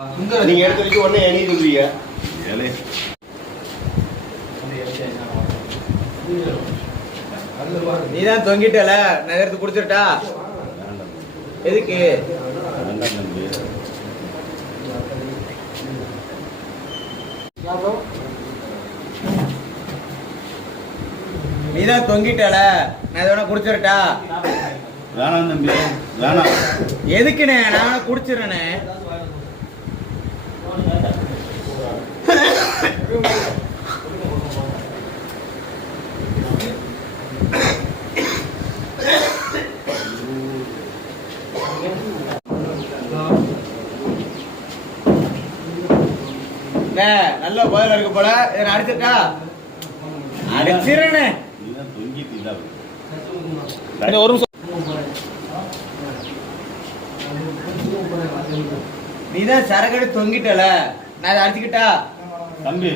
நீங்க எடுத்து வச்சு உடனே எண்ணி சொல்றீங்க. நீ தான் தொங்கிட்டல, நான் எடுத்து குடிச்சிட்டா எதுக்கு? நீ தான் தொங்கிட்டல, நான் இதை குடிச்சிட்டா? வேணாம் தம்பி, வேணாம். எதுக்குண்ணே? நான் குடிச்சிடறேனே. நல்ல போயில இருக்கு போல, இதை அடிச்சிட்டா? அடிச்சிடறேனே. ஒரு நிமிஷம். நீதான் சரக்கடி தொங்கிட்டல, நான் இதை அடிச்சுக்கிட்டா? தம்பி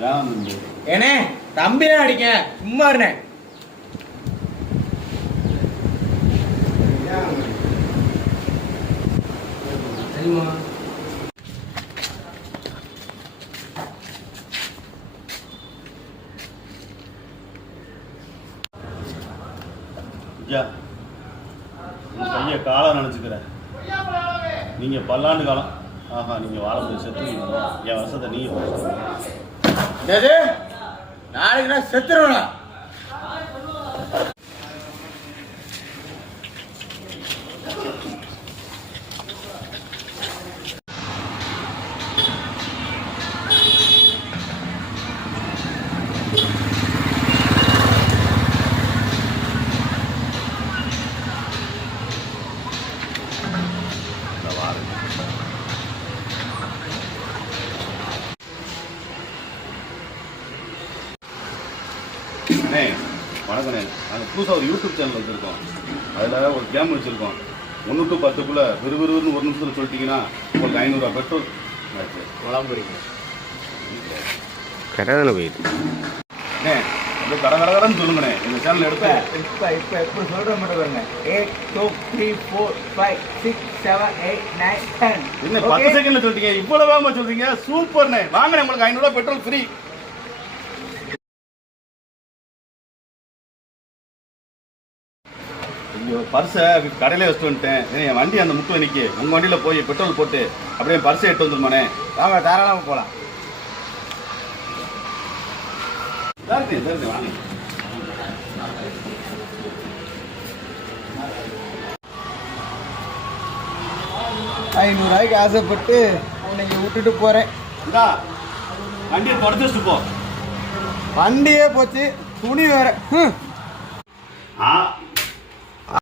வேணாம் தம்பி. ஏனே தம்பி தான் அடிக்க, சும்மா இருனே. கைய காலம் நினைச்சுக்கிறேன். நீங்க பல்லாண்டு காலம் நீங்க வாழ செத்து என் வருஷத்தை நீங்க நாளைக்கு நான் செத்துருவேனா? வணக்கண்ணே, நாங்கள் புதுசாக ஒரு யூடியூப் சேனல் வச்சுருக்கோம். அதில் ஒரு கேம் வச்சுருக்கோம். 1 to 10க்குள்ளே விறுவிறுன்னு ஒரு நிமிஷத்தில் சொல்லிட்டீங்கன்னா உங்களுக்கு 500 ரூபா பெட்ரோல் வளம்புறீங்க. கரெக்டான போயிட்டு அப்படியே கடகடன்னு சொல்லுங்கண்ணே. எங்கள் சேனல் எடுத்து இப்போ எப்படி சொல்கிற மட்டும் பாருங்க. 8 2 3 4 5 6 7 8 9 10. என்ன 10 செகண்டில் சொல்லிட்டீங்க, இவ்வளோ வேகமாக சொல்கிறீங்க. சூப்பர்ண்ணே, வாங்கினேன், உங்களுக்கு 500 ரூபா பெட்ரோல் ஃப்ரீ. பர்ஸை கடையிலே வச்சுட்டு வந்துட்டேன். என் வண்டி அந்த முக்கில் நிற்கி, உங்கள் வண்டியில் போய் பெட்ரோல் போட்டு அப்படியே பர்ஸை எடுத்து வந்துருமானே. வாங்க, தாராளமாக போகலாம். சரிங்க வாங்க. ₹500 ஆசைப்பட்டு உன்னை விட்டுட்டு போகிறேன். இந்தா வண்டியை தொடச்சி வச்சுட்டு போ. வண்டியே போச்சு, துணி வேற.